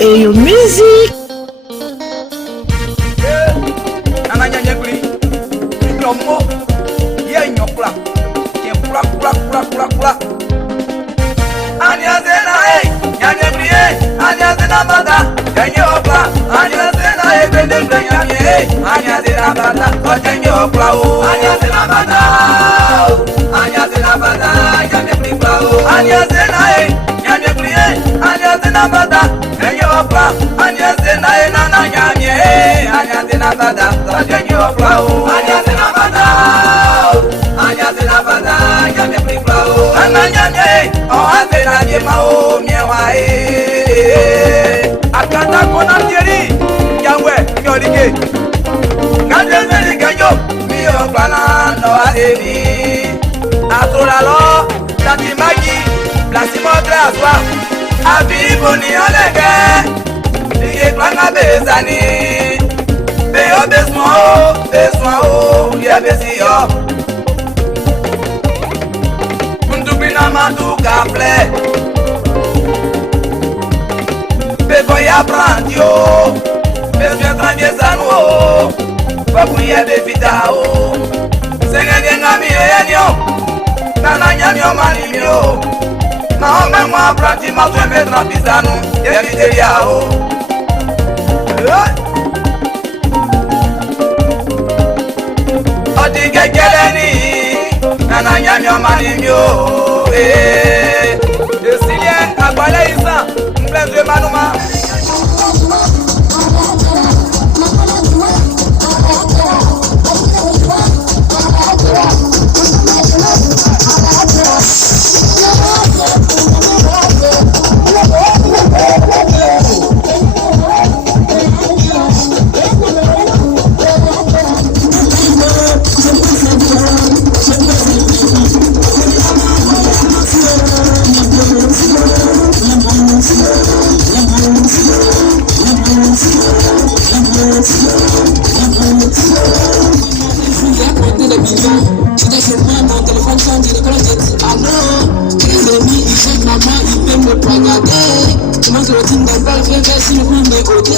Et your music. Ananya nyekuli. Ndomo. Ye nyokula. Kempula kula. Anya zena nyanyekuli anya zena bada. Kenye okla. Anya zena bende nyamye. Anya zena bada. Kenye okla o. Anya zena bada. Anya zena bada. Nyanyekuli o. Anya zena nyanyekuli anya zena bada. Kenye okla. Anya zena nana nyamye. Anya zena bada. Kenye okla o. Anya zena bada. Anya zena bada. Nyanyekuli o. Anya nyamye. O azena nyema o miewa akata kona tieri yawe nyorike ngande zeli ganyo mi o plana no adeni atura lo tati magi plasimo traswa abi boni olege iye plana bezani be o besmo o ye besio ndubina maduka ple Before ya brandio, before trambie zanu, babu ya befita o. Sengenge ngami yenyo, nana nyamyo manimyo. Na ome mwa branti matwembe trapizanu, yeviteria o. Otige geleni, nana nyamyo manimyo. Silien agbale isa. De Manuma.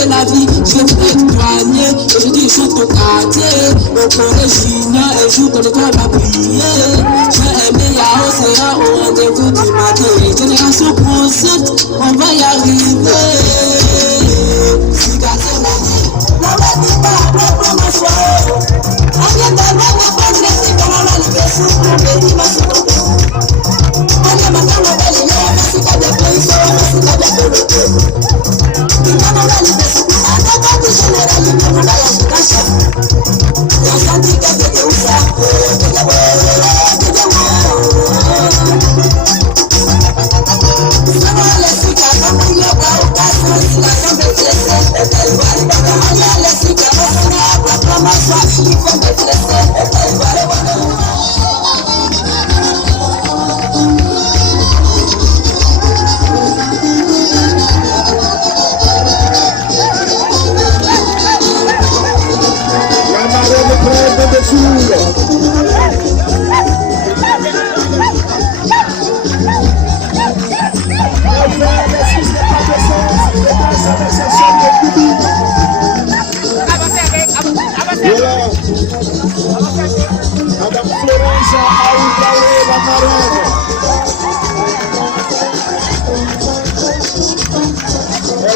La vie, je vais éloigner. Aujourd'hui, je suis au quartier. Au collège, et joue pour le temps à prier. J'ai aimé Yahoo, c'est là au rendez-vous du matin. Génération consciente, on va y arriver. Si gâté la vie, la vie pas pour ma foi. Rien de mal, n'est pas blessé dans la liberté. Pour béni, ma soeur. On est maintenant la belle et la merci qu'à des pays, merci qu'à des pays.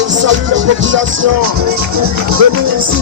Salut la population, venez ici.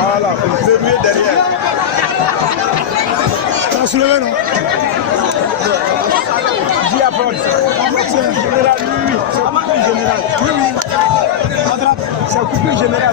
Voilà, vous pouvez mieux derrière. Ça se lève, non? J'y apprends. Général, oui, c'est un coupé général. Oui, c'est un coupé général.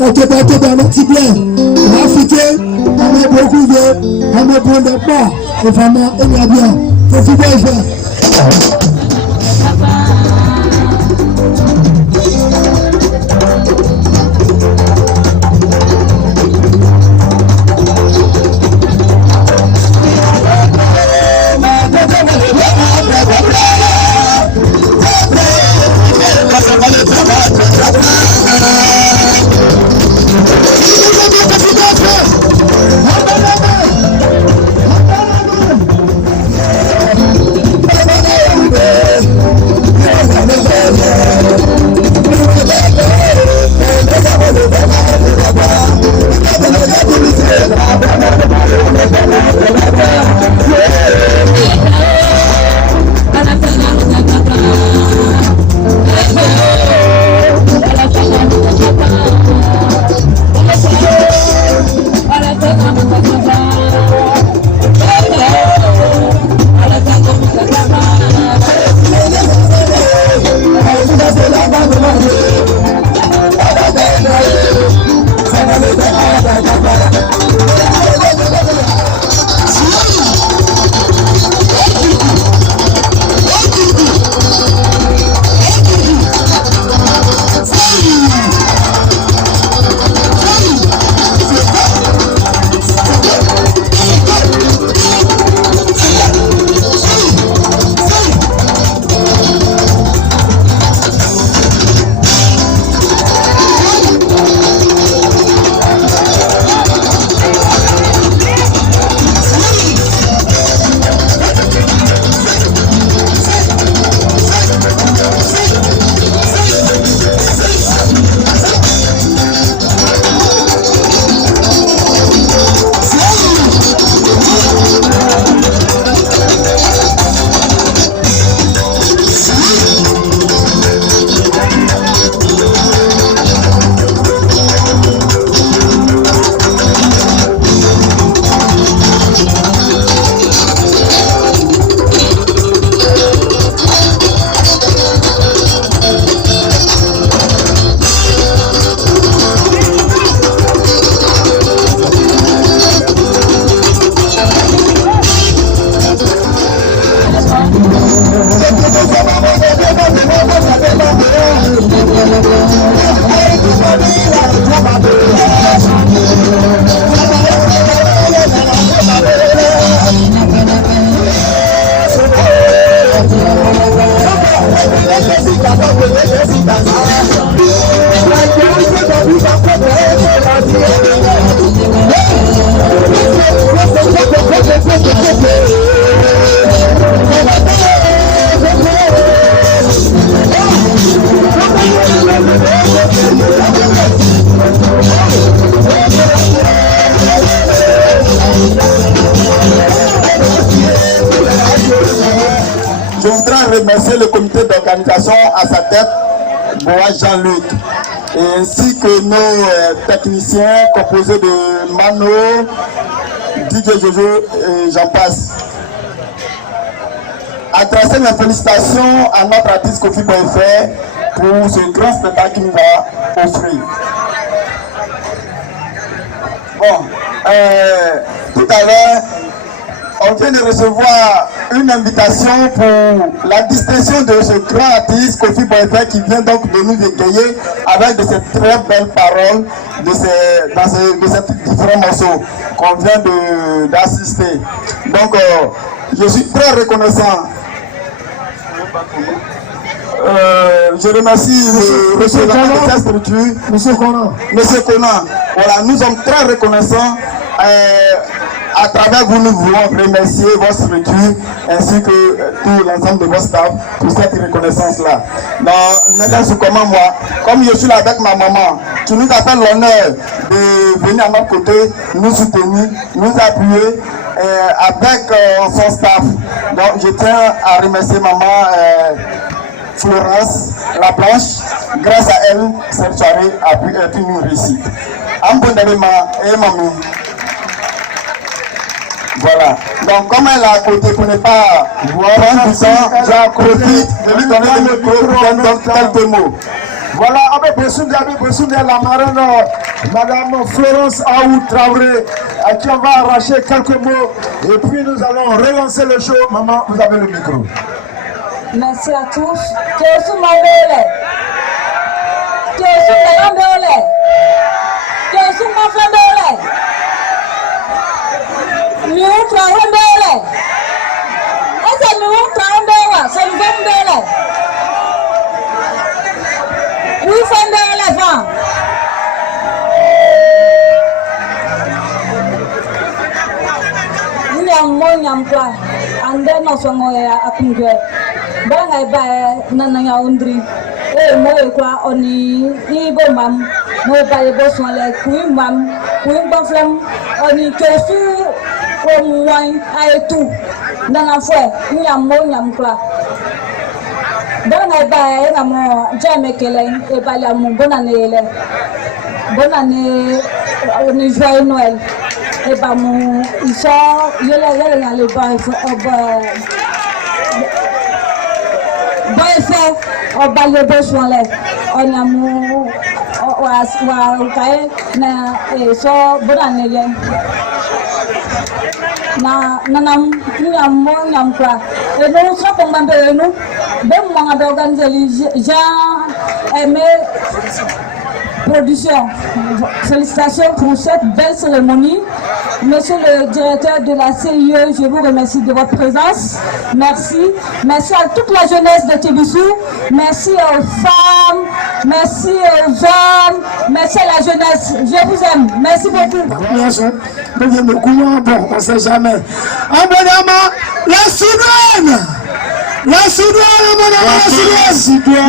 Ok, partout dans le petit blé, on va fêter, on met beaucoup de, on met bon de pas, et vraiment, il y a bien, c'est super faire. Je voudrais remercier le comité d'organisation à sa tête, Boa Jean-Luc, ainsi que nos techniciens composés de Mano, DJ Jojo et j'en passe. Adresser mes félicitations à notre artiste Kofi Boyfait pour ce grand spectacle qu'il nous a offert. Bon, tout à l'heure, on vient de recevoir une invitation pour la distinction de ce grand artiste Kofi Boyfait qui vient donc de nous égayer avec de ces très belles paroles de ces différents morceaux qu'on vient d'assister. Donc, je suis très reconnaissant. Je remercie le représentant de cette structure, Monsieur Conan. Voilà, nous sommes très reconnaissants. À travers vous, nous voulons remercier votre structure ainsi que tout l'ensemble de votre staff pour cette reconnaissance-là. Comme je suis là avec ma maman, qui nous a fait l'honneur de venir à notre côté, nous soutenir, nous appuyer avec son staff. Donc je tiens à remercier maman Florence Laplanche. Grâce à elle, cette soirée a pu être une réussite. Et mamie. Voilà. Donc, comme elle est à côté pour ne pas prendre du temps, j'en profite de lui donner le micro pour qu'elle donne quelques mots. Voilà, avec besoin de la marraine, Madame Florence Aou Traoré, à qui on va arracher quelques mots. Et puis nous allons relancer le show. Maman, vous avez le micro. Merci à tous. Késu Mambele. Késu Mambele. Késu Mambele. Nous Traoré. Est-ce que nous Traoré? C'est une Mambele. Oui, Mambele, va. Nyamkwa ande no songo ya akunge banga ba nana ya undri mo kwa oni ibo mam mo ba ibo so le ku mam ku ba flam oni kesu o mwan aitu nana fwe nyamkwa banga ba na mo jamekele e ba la mo bonane oni joyeux Noël. Et bah mon ils sont il y a le bain au bal de besoin là on a mon na et so bonne na quoi et nous sommes pour nous ben d'organiser j'ai aimé production. Félicitations pour cette belle cérémonie. Monsieur le directeur de la CIE, je vous remercie de votre présence. Merci. Merci à toute la jeunesse de Tébissou. Merci aux femmes. Merci aux hommes. Merci à la jeunesse. Je vous aime. Merci beaucoup. Bon, on ne sait jamais. La Soudaine! La Soudaine, la Soudaine,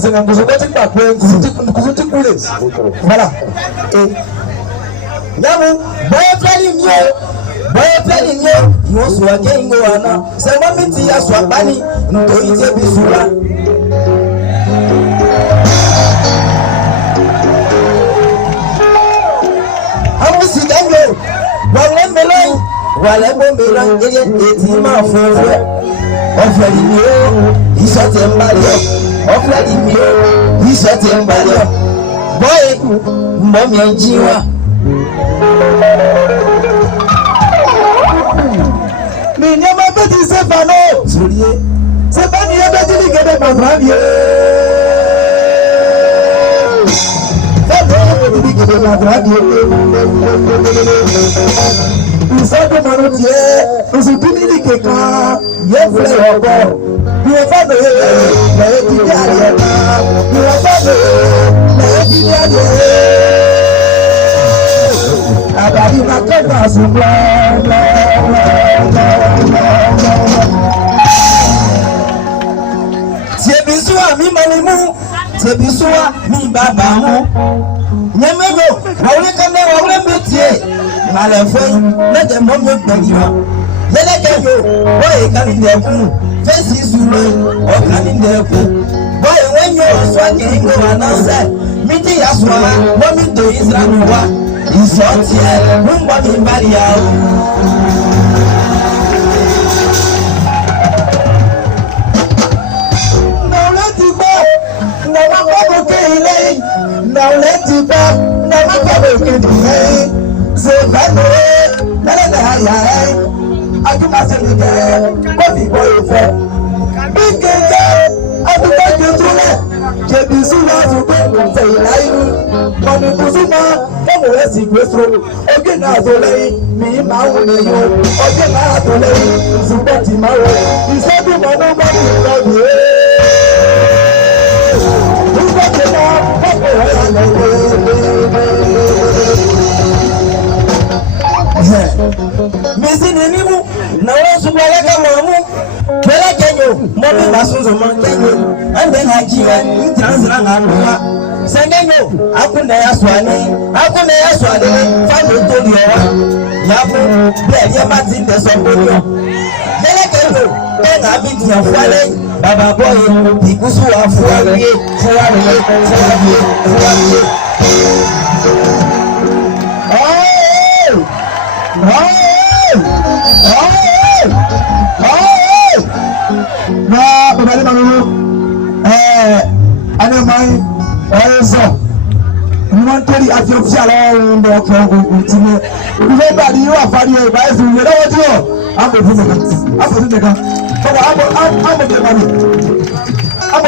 c'est un gouvernement qui n'a pas voilà. Yamu, boy planning you, you so again go ana. Say one minute ya so bani, ndo ite bisura. Amu sidango, wale meloi, eye eti ma fofo. Oferi mi o, isate mbale. Oferi mi o, isate mbale. Boy, mbomi enjiwa. Mi ni ma petit c'est pas non. C'est pas ni a petit que de mon travail. C'est petit que de mon travail. Nous sommes de mon Dieu. Nous sommes tous que quand il fait encore. Nous sommes pas de mais il y a rien. Nous sommes pas de mais il y a rien. Abadi makata sumba. Tebisua mi malimu, tebisua mi babamu. Nyemego, wawle kande wawle betie. Malefo, na de momo gbaniwa. Lele keyo, boy kani deku. Fesi sule, o kani deku. Boy wenyo oswa kengo ananse. Miti yaswa, momi do Israelwa. Isotie, mumba mi baria. Now let it go. Now my father can do it. Say bye bye. I do my thing again. What the boy for? Big girl. I do my thing to me. Kebi suna to go. Say life. Mami kusuma. Come on, let's see Christo. Okay, now to lay me my own you. Okay, now to lay. Zubati maro. He said to my nobody love you. Missing animal, no one to like a mamu. Well, I can you, mommy, muscles of Montano, and then I give you Tanzania. Sending you, I couldn't ask one, I couldn't ask one, find it to you. Yabu, there, you're not in the Sombrio. Then I can go, then I've been here Friday. Baba boy, ikusu wa fuwaye. Na babali manunu, ane mai, oyeso. Mwantori afiofiala ndo kwa utime. Kuweba di wa fadi ya ibaezi uweda wajio. Ambo zimeka. Baba ambo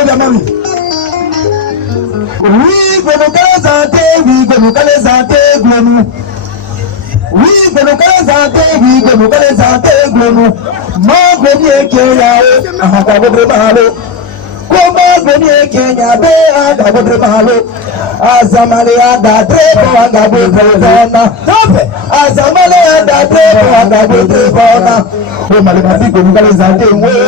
jamani. We gonna kalazante glonu. We gonna kalazante glonu. Ma goni eke yae, ahagabobre mahalo. Koma goni eke nyabe, ahagabobre mahalo. Azamale anda trebo, ahagabobre bona. Azamale anda trebo, ahagabobre bona. O malemati goni kalazante glonu.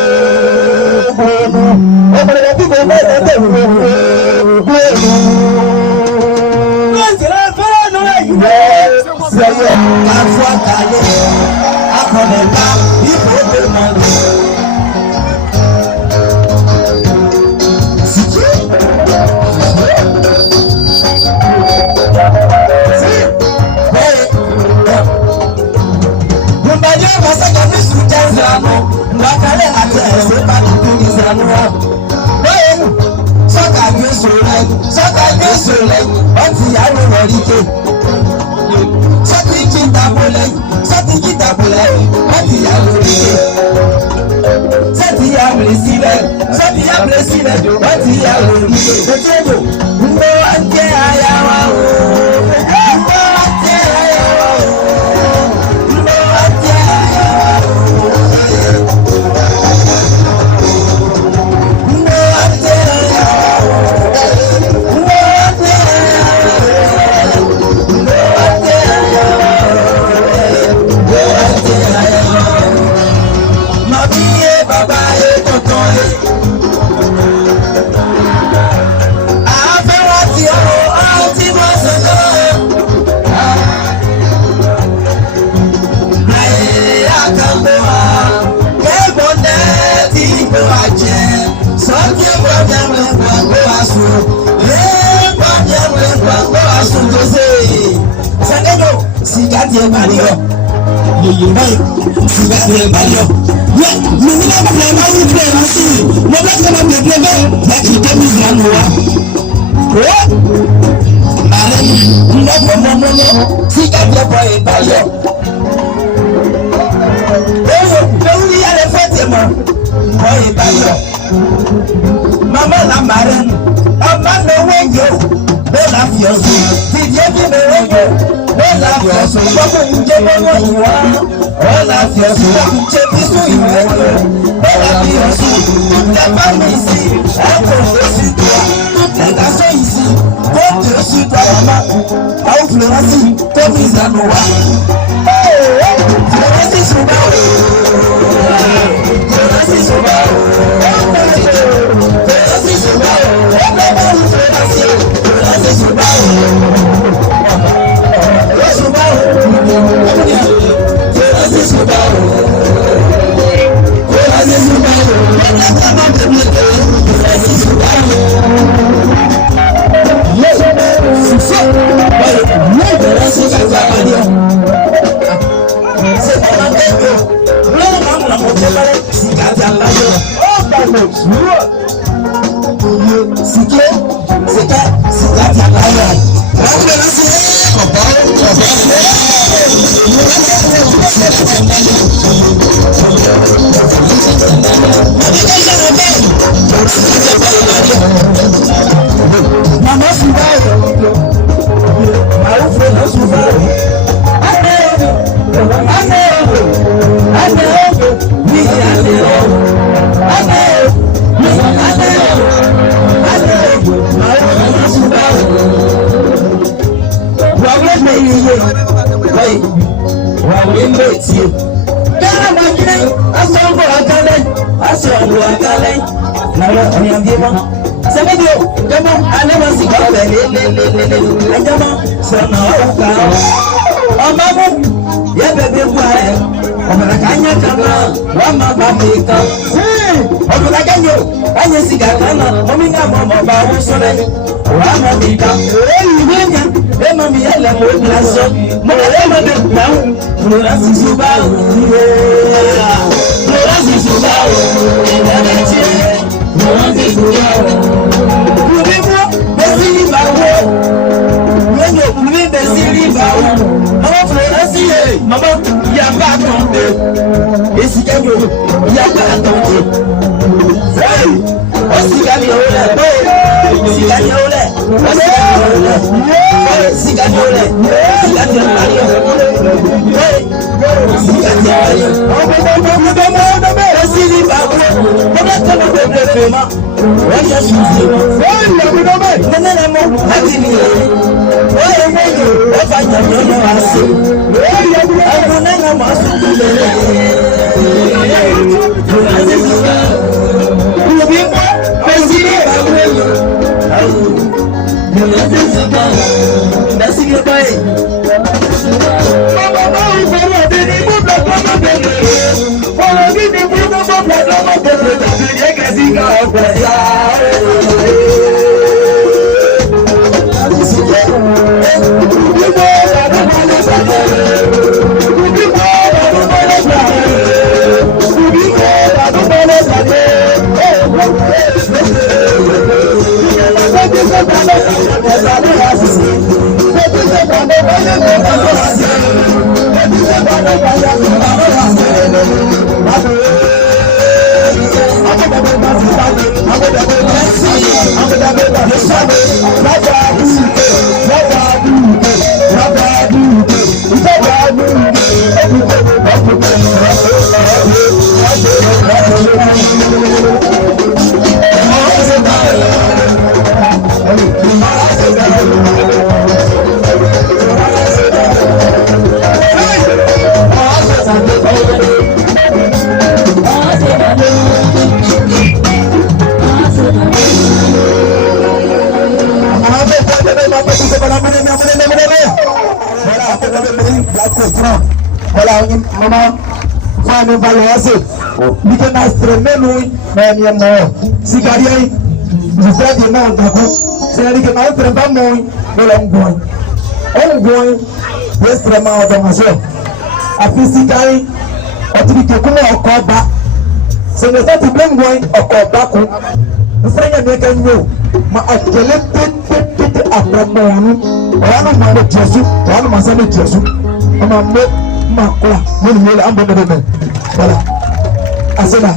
Sigatier Balio. Sigatier Balio. Yeah, nous n'avons pas eu de aussi. Nous avons pas de problème. La quitté nous a nous. Oh, Marie, nous avons mon Sigatier Balio. Oui, à la fête, moi. Maman la marraine, maman me wengo, bella fioso, Didier me wengo, bella fioso, papa unje bono iwa, bella fioso, unje bisu iwa, bella fioso, toute la famille ici, elle compte sur toi, toutes les garçons ici, comptent sur toi maman, au Florence, comme ils en ont. Florence Soubao, Florence Soubao. Voilà, maman, femme valence. Nous na extrêmement nous, mais nous si carrière, je fais des noms d'accord. C'est-à-dire que nous extrêmement nous, nous l'on boit. On boit, extrêmement endommagé. Afisikai, Otrikekuma Okoba, ce n'est pas tout bien loin Okobaku. Nous faisons un mécanisme, mais à quel est après moi, on a demandé Jésus, on a demandé Jésus, on a mis ma quoi, mon en bonne domaine. Voilà. Asena.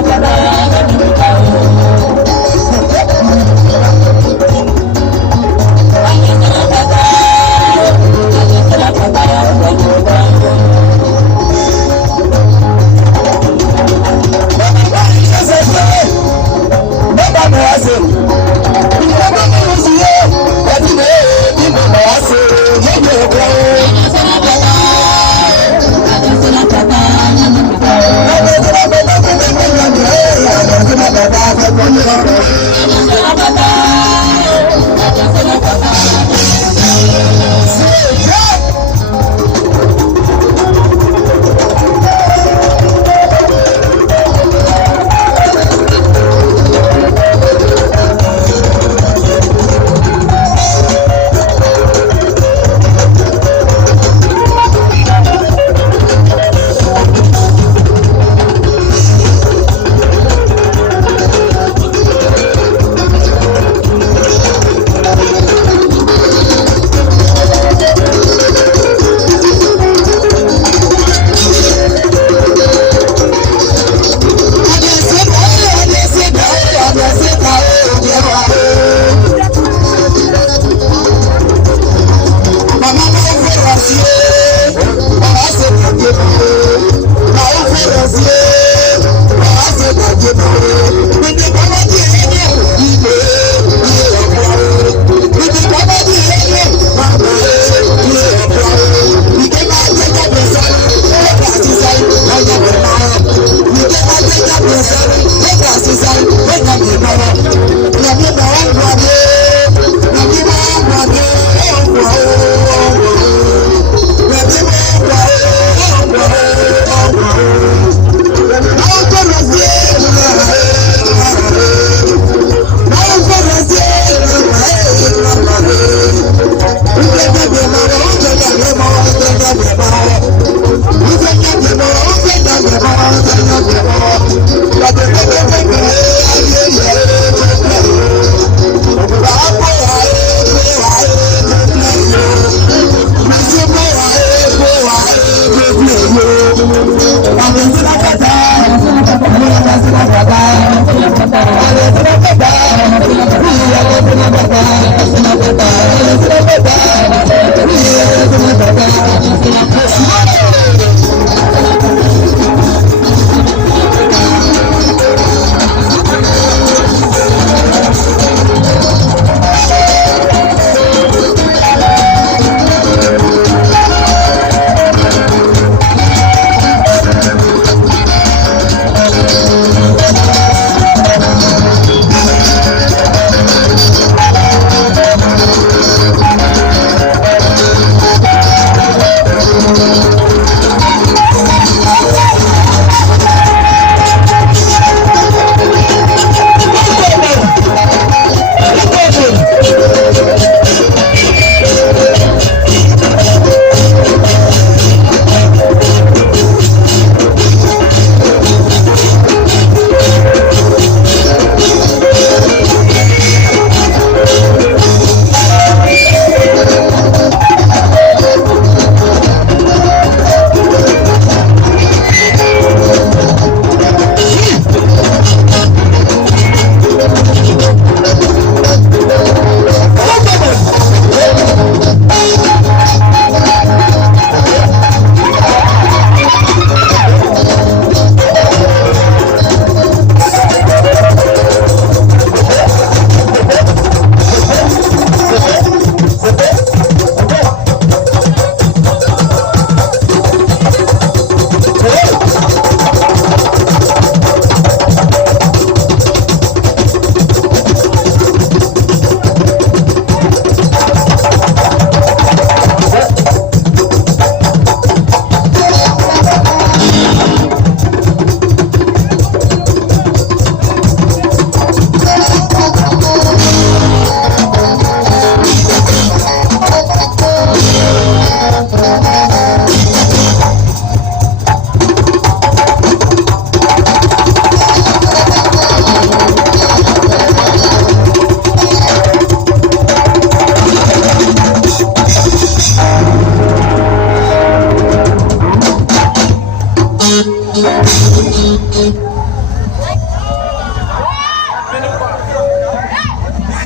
La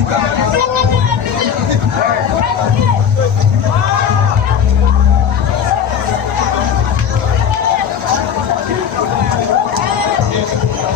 Thank you.